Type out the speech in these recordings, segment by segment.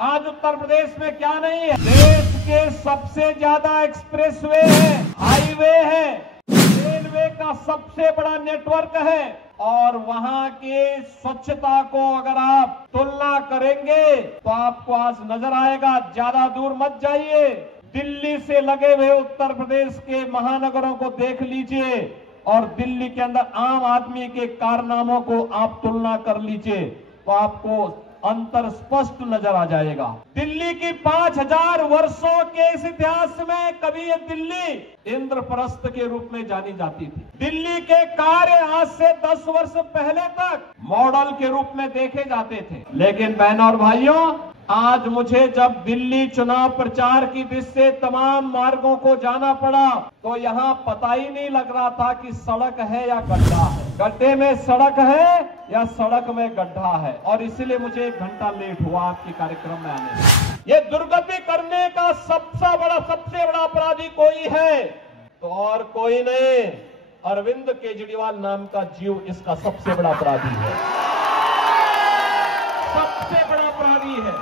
आज उत्तर प्रदेश में क्या नहीं है? देश के सबसे ज्यादा एक्सप्रेसवे है, हाईवे है, रेलवे का सबसे बड़ा नेटवर्क है और वहां की स्वच्छता को अगर आप तुलना करेंगे तो आपको आज नजर आएगा। ज्यादा दूर मत जाइए, दिल्ली से लगे हुए उत्तर प्रदेश के महानगरों को देख लीजिए और दिल्ली के अंदर आम आदमी के कारनामों को आप तुलना कर लीजिए तो आपको अंतर स्पष्ट नजर आ जाएगा। दिल्ली की 5000 वर्षों के इस इतिहास में कभी ये दिल्ली इंद्रप्रस्थ के रूप में जानी जाती थी। दिल्ली के कार्य आज से 10 वर्ष पहले तक मॉडल के रूप में देखे जाते थे। लेकिन बहनों और भाइयों, आज मुझे जब दिल्ली चुनाव प्रचार की दृष्टि से तमाम मार्गों को जाना पड़ा तो यहाँ पता ही नहीं लग रहा था कि सड़क है या गड्ढा है, गड्ढे में सड़क है या सड़क में गड्ढा है। और इसलिए मुझे 1 घंटा लेट हुआ आपके कार्यक्रम में आने में। ये दुर्गति करने का सबसे बड़ा अपराधी कोई है तो और कोई नहीं, अरविंद केजरीवाल नाम का जीव इसका सबसे बड़ा अपराधी है, सबसे बड़ा अपराधी है।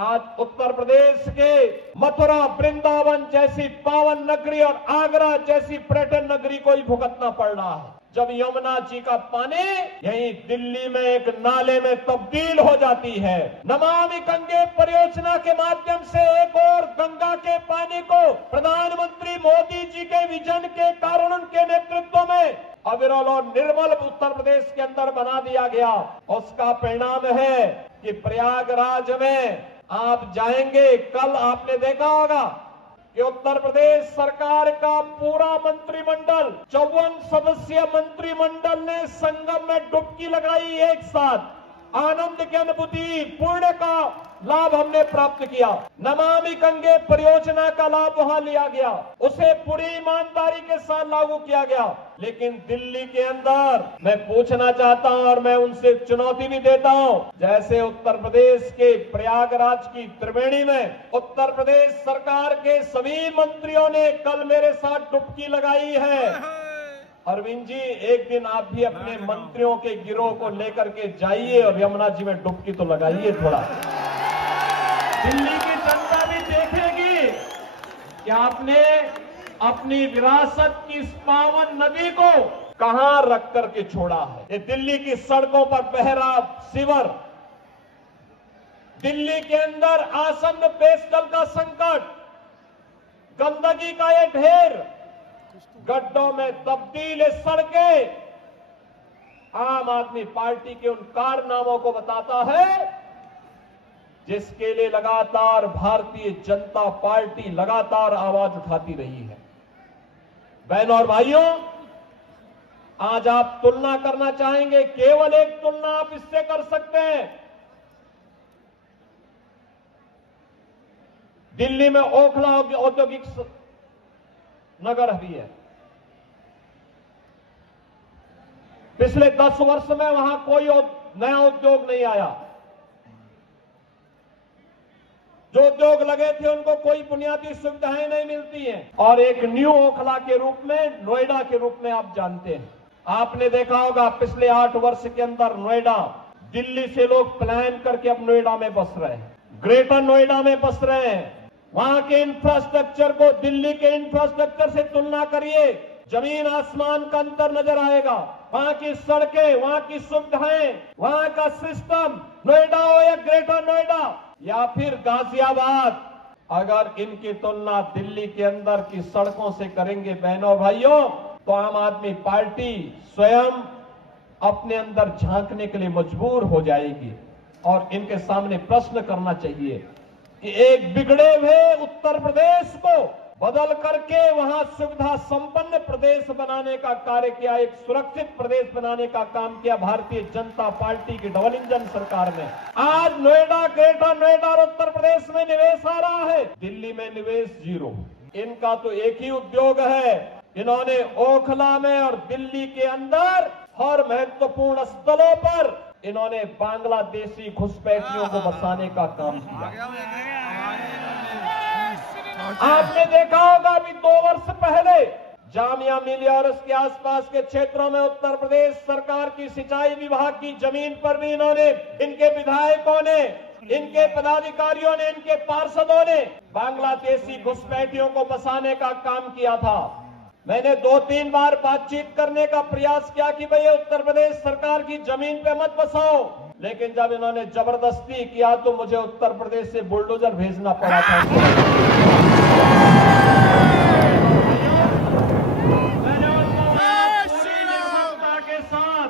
आज उत्तर प्रदेश के मथुरा, वृंदावन जैसी पावन नगरी और आगरा जैसी पर्यटन नगरी को ही भुगतना पड़ रहा है जब यमुना जी का पानी यहीं दिल्ली में एक नाले में तब्दील हो जाती है। नमामि गंगे परियोजना के माध्यम से एक और गंगा के पानी को प्रधानमंत्री मोदी जी के विजन के कारण उनके नेतृत्व में अविरल और निर्मल उत्तर प्रदेश के अंदर बना दिया गया। उसका परिणाम है कि प्रयागराज में आप जाएंगे, कल आपने देखा होगा कि उत्तर प्रदेश सरकार का पूरा मंत्रिमंडल 54 सदस्यीय मंत्रिमंडल ने संगम में डुबकी लगाई। एक साथ आनंद की अनुभूति, पुण्य का लाभ हमने प्राप्त किया। नमामि गंगे परियोजना का लाभ वहां लिया गया, उसे पूरी ईमानदारी के साथ लागू किया गया। लेकिन दिल्ली के अंदर मैं पूछना चाहता हूं और मैं उनसे चुनौती भी देता हूं, जैसे उत्तर प्रदेश के प्रयागराज की त्रिवेणी में उत्तर प्रदेश सरकार के सभी मंत्रियों ने कल मेरे साथ डुबकी लगाई है। अरविंद जी, एक दिन आप भी अपने मंत्रियों के गिरोह को लेकर के जाइए और यमुना जी में डुबकी तो लगाइए थोड़ा। दिल्ली की जनता भी देखेगी कि आपने अपनी विरासत की इस पावन नदी को कहां रख करके छोड़ा है। ये दिल्ली की सड़कों पर बह रहा सीवर, दिल्ली के अंदर आसन्न पेयजल का संकट, गंदगी का ये ढेर, गड्ढों में तब्दील सड़कें आम आदमी पार्टी के उन कारनामों को बताता है जिसके लिए लगातार भारतीय जनता पार्टी लगातार आवाज उठाती रही है। बहनों और भाइयों, आज आप तुलना करना चाहेंगे, केवल एक तुलना आप इससे कर सकते हैं। दिल्ली में ओखला औद्योगिक नगर भी है। पिछले 10 वर्ष में वहां कोई नया उद्योग नहीं आया। जो उद्योग लगे थे उनको कोई बुनियादी सुविधाएं नहीं मिलती हैं। और एक न्यू ओखला के रूप में, नोएडा के रूप में आप जानते हैं, आपने देखा होगा पिछले 8 वर्ष के अंदर नोएडा, दिल्ली से लोग प्लान करके अब नोएडा में बस रहे हैं, ग्रेटर नोएडा में बस रहे हैं। वहां के इंफ्रास्ट्रक्चर को दिल्ली के इंफ्रास्ट्रक्चर से तुलना करिए, जमीन आसमान का अंतर नजर आएगा। वहां की सड़कें, वहां की सुविधाएं, वहां का सिस्टम, नोएडा हो या ग्रेटर नोएडा या फिर गाजियाबाद, अगर इनकी तुलना दिल्ली के अंदर की सड़कों से करेंगे बहनों भाइयों, तो आम आदमी पार्टी स्वयं अपने अंदर झांकने के लिए मजबूर हो जाएगी और इनके सामने प्रश्न करना चाहिए कि एक बिगड़े हुए उत्तर प्रदेश को बदल करके वहां सुविधा संपन्न प्रदेश बनाने का कार्य किया, एक सुरक्षित प्रदेश बनाने का काम किया भारतीय जनता पार्टी की डबल इंजन सरकार में। आज नोएडा, ग्रेटर नोएडा और उत्तर प्रदेश में निवेश आ रहा है, दिल्ली में निवेश 0। इनका तो एक ही उद्योग है, इन्होंने ओखला में और दिल्ली के अंदर हर महत्वपूर्ण स्थलों पर इन्होंने बांग्लादेशी घुसपैठियों को बसाने का काम किया। आपने देखा होगा अभी 2 वर्ष पहले जामिया मिलिया और उसके आसपास के क्षेत्रों में उत्तर प्रदेश सरकार की सिंचाई विभाग की जमीन पर भी इन्होंने, इनके विधायकों ने इनके पदाधिकारियों ने, इनके पार्षदों ने बांग्लादेशी घुसपैठियों को बसाने का काम किया था। मैंने 2-3 बार बातचीत करने का प्रयास किया कि भाई उत्तर प्रदेश सरकार की जमीन पे मत बसाओ, लेकिन जब इन्होंने जबरदस्ती किया तो मुझे उत्तर प्रदेश से बुलडोजर भेजना पड़ा था। मैंने पूरी निर्भरता के साथ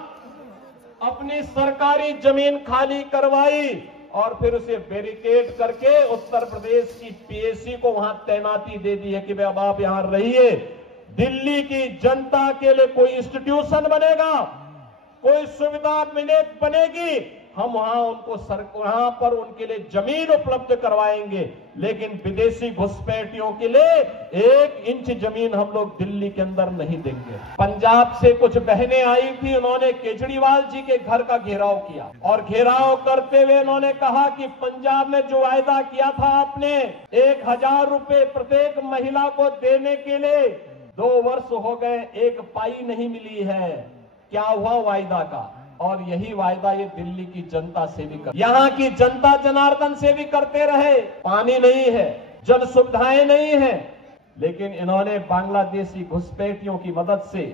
अपनी सरकारी जमीन खाली करवाई और फिर उसे बैरिकेड करके उत्तर प्रदेश की पीएसी को वहां तैनाती दे दी है कि भाई अब आप यहां रहिए। दिल्ली की जनता के लिए कोई इंस्टीट्यूशन बनेगा, कोई सुविधा बनेगी, हम वहां पर उनके लिए जमीन उपलब्ध करवाएंगे, लेकिन विदेशी घुसपैठियों के लिए 1 इंच जमीन हम लोग दिल्ली के अंदर नहीं देंगे। पंजाब से कुछ बहनें आई थी, उन्होंने केजरीवाल जी के घर का घेराव किया और घेराव करते हुए उन्होंने कहा कि पंजाब में जो वायदा किया था आपने 1000 रुपए प्रत्येक महिला को देने के लिए, 2 वर्ष हो गए, 1 पाई नहीं मिली है। क्या हुआ वायदा का? और यही वायदा ये दिल्ली की जनता से भी कर, यहां की जनता जनार्दन से भी करते रहे। पानी नहीं है, जन सुविधाएं नहीं है, लेकिन इन्होंने बांग्लादेशी घुसपैठियों की मदद से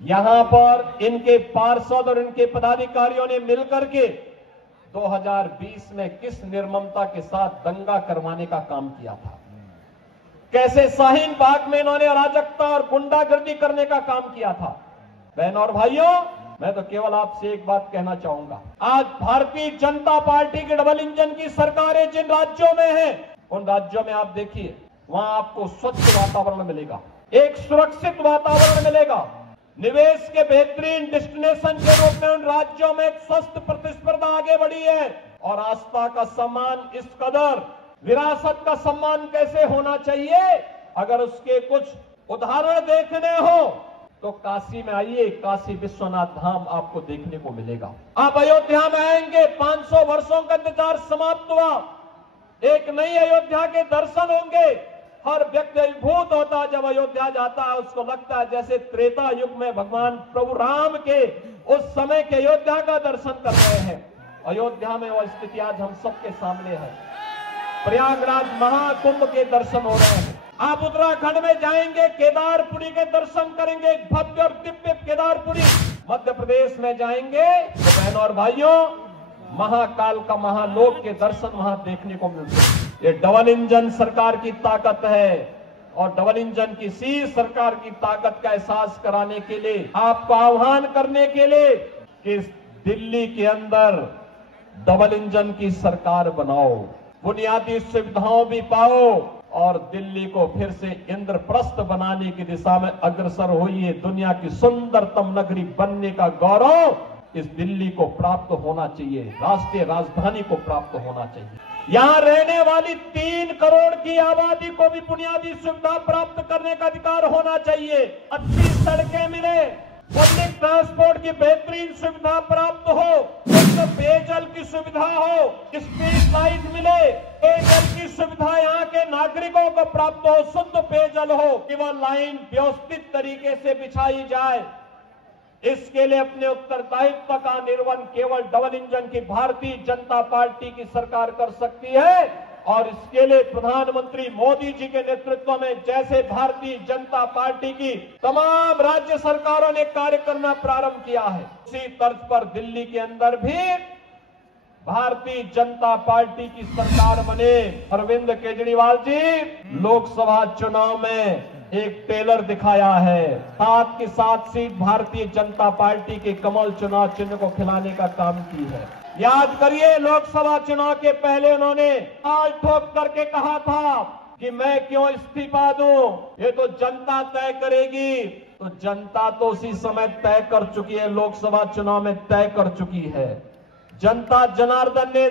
यहां पर इनके पार्षद और इनके पदाधिकारियों ने मिलकर के 2020 में किस निर्ममता के साथ दंगा करवाने का काम किया था, कैसे शाहीन बाग में इन्होंने अराजकता और गुंडागर्दी करने का काम किया था। बहनों और भाइयों, मैं तो केवल आपसे एक बात कहना चाहूंगा, आज भारतीय जनता पार्टी की डबल इंजन की सरकारें जिन राज्यों में है, उन राज्यों में आप देखिए, वहां आपको स्वच्छ वातावरण मिलेगा, एक सुरक्षित वातावरण मिलेगा, निवेश के बेहतरीन डेस्टिनेशन के रूप में उन राज्यों में एक स्वस्थ प्रतिस्पर्धा आगे बढ़ी है। और आस्था का सम्मान इस कदर, विरासत का सम्मान कैसे होना चाहिए, अगर उसके कुछ उदाहरण देखने हो तो काशी में आइए, काशी विश्वनाथ धाम आपको देखने को मिलेगा। आप अयोध्या में आएंगे, 500 वर्षों का इंतजार समाप्त हुआ, एक नई अयोध्या के दर्शन होंगे। हर व्यक्ति अभिभूत होता है जब अयोध्या जाता है, उसको लगता है जैसे त्रेता युग में भगवान प्रभु राम के उस समय के अयोध्या का दर्शन कर रहे हैं। अयोध्या में वह स्थिति आज हम सबके सामने है। प्रयागराज महाकुंभ के दर्शन हो रहे हैं। आप उत्तराखंड में जाएंगे, केदारपुरी के दर्शन करेंगे, भव्य और दिव्य केदारपुरी। मध्य प्रदेश में जाएंगे तो बहनों और भाइयों, महाकाल का महालोक के दर्शन वहां देखने को मिलते हैं। ये डबल इंजन सरकार की ताकत है और डबल इंजन की सी सरकार की ताकत का एहसास कराने के लिए, आपको आह्वान करने के लिए कि दिल्ली के अंदर डबल इंजन की सरकार बनाओ, बुनियादी सुविधाओं भी पाओ और दिल्ली को फिर से इंद्रप्रस्थ बनाने की दिशा में अग्रसर होइए। दुनिया की सुंदरतम नगरी बनने का गौरव इस दिल्ली को प्राप्त होना चाहिए, राष्ट्रीय राजधानी को प्राप्त होना चाहिए। यहां रहने वाली 3 करोड़ की आबादी को भी बुनियादी सुविधा प्राप्त करने का अधिकार होना चाहिए। अच्छी सड़कें मिले, पब्लिक ट्रांसपोर्ट की बेहतरीन सुविधा प्राप्त हो, पेयजल की सुविधा हो, स्ट्रीट लाइट मिले, पेयजल की सुविधा यहाँ के नागरिकों को प्राप्त हो, शुद्ध पेयजल हो, कि वह लाइन व्यवस्थित तरीके से बिछाई जाए। इसके लिए अपने उत्तरदायित्व का निर्वहन केवल डबल इंजन की भारतीय जनता पार्टी की सरकार कर सकती है और इसके लिए प्रधानमंत्री मोदी जी के नेतृत्व में जैसे भारतीय जनता पार्टी की तमाम राज्य सरकारों ने कार्य करना प्रारंभ किया है, उसी तर्ज पर दिल्ली के अंदर भी भारतीय जनता पार्टी की सरकार बने। अरविंद केजरीवाल जी लोकसभा चुनाव में एक टेलर दिखाया है, 7 की 7 सीट भारतीय जनता पार्टी के कमल चुनाव चिन्ह को खिलाने का काम की है। याद करिए, लोकसभा चुनाव के पहले उन्होंने ताल ठोक करके कहा था कि मैं क्यों इस्तीफा दूं, ये तो जनता तय करेगी। तो जनता तो उसी समय तय कर चुकी है, लोकसभा चुनाव में तय कर चुकी है। जनता जनार्दन ने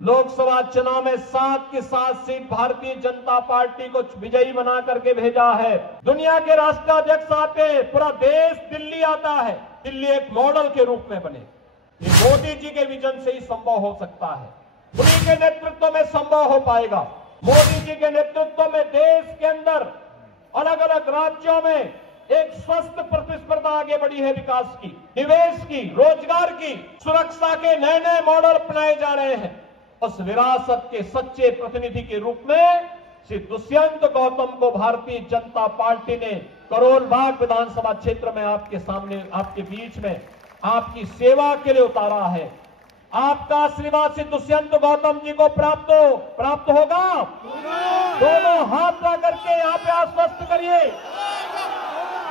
लोकसभा चुनाव में 7 की 7 सीट भारतीय जनता पार्टी को विजयी बना करके भेजा है। दुनिया के राष्ट्राध्यक्ष आते हैं, पूरा देश दिल्ली आता है, दिल्ली एक मॉडल के रूप में बने। ये मोदी जी के विजन से ही संभव हो सकता है, उन्हीं के नेतृत्व में संभव हो पाएगा। मोदी जी के नेतृत्व में देश के अंदर अलग अलग राज्यों में एक स्वस्थ प्रतिस्पर्धा आगे बढ़ी है, विकास की, निवेश की, रोजगार की, सुरक्षा के नए नए मॉडल अपनाए जा रहे हैं। उस विरासत के सच्चे प्रतिनिधि के रूप में श्री दुष्यंत गौतम को भारतीय जनता पार्टी ने करोल बाग विधानसभा क्षेत्र में आपके सामने, आपके बीच में आपकी सेवा के लिए उतारा है। आपका आशीर्वाद श्री दुष्यंत गौतम जी को प्राप्त होगा। दोनों हाथ ला करके यहाँ पे आश्वस्त करिए।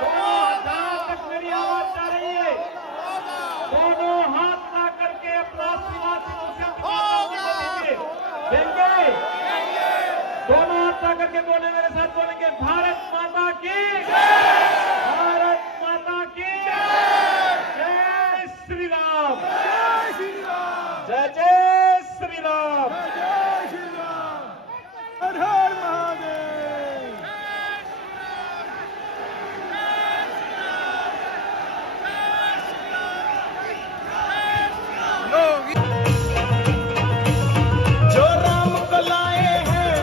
जहां तक मेरी आवाज जा रही है, दोनों हाथ ला करके अपना आशीर्वाद श्री दुष्यंत गौतम जी को देंगे। दोनों हाथ ला करके बोले, मेरे साथ बोलेंगे, भारत माता की, भारत माता की जय श्री राम, जय जय श्री राम, जय श्री राम, हर हर महादेव। जो राम को लाए हैं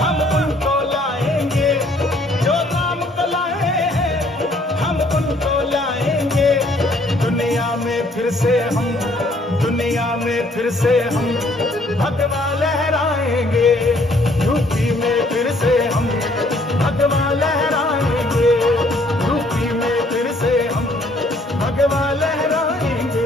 हम उनको लाएंगे, जो राम को लाए हैं हम उनको लाएंगे। दुनिया में फिर से हम भगवा लहराएंगे, यूपी में फिर से हम भगवा लहराएंगे, यूपी में फिर से हम भगवा लहराएंगे।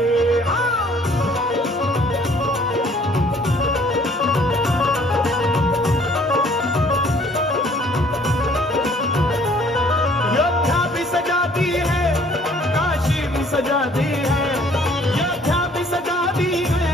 योद्धा भी सजा दी है, काशी भी सजा दी है, योद्धा भी सजा दी है,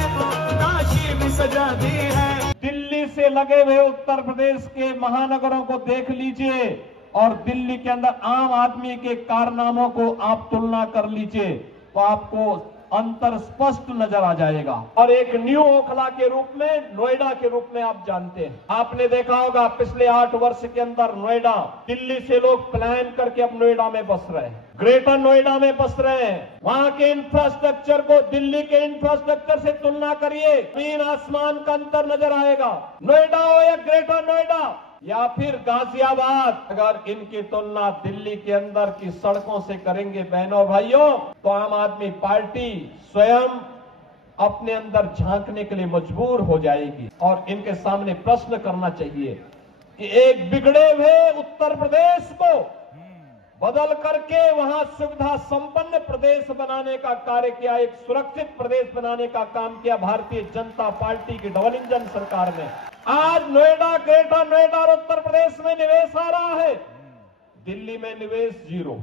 काशी भी सजा दी है। दिल्ली से लगे हुए उत्तर प्रदेश के महानगरों को देख लीजिए और दिल्ली के अंदर आम आदमी के कारनामों को आप तुलना कर लीजिए, तो आपको अंतर स्पष्ट नजर आ जाएगा। और एक न्यू ओखला के रूप में, नोएडा के रूप में आप जानते हैं, आपने देखा होगा पिछले 8 वर्ष के अंदर नोएडा, दिल्ली से लोग प्लान करके अब नोएडा में बस रहे हैं, ग्रेटर नोएडा में बस रहे हैं। वहां के इंफ्रास्ट्रक्चर को दिल्ली के इंफ्रास्ट्रक्चर से तुलना करिए, जमीन आसमान का अंतर नजर आएगा। नोएडा हो या ग्रेटर नोएडा या फिर गाजियाबाद, अगर इनकी तुलना दिल्ली के अंदर की सड़कों से करेंगे बहनों भाइयों, तो आम आदमी पार्टी स्वयं अपने अंदर झांकने के लिए मजबूर हो जाएगी और इनके सामने प्रश्न करना चाहिए कि एक बिगड़े हुए उत्तर प्रदेश को बदल करके वहां सुविधा संपन्न प्रदेश बनाने का कार्य किया, एक सुरक्षित प्रदेश बनाने का काम किया भारतीय जनता पार्टी की डबल इंजन सरकार ने। आज नोएडा, ग्रेटर नोएडा और उत्तर प्रदेश में निवेश आ रहा है, दिल्ली में निवेश 0।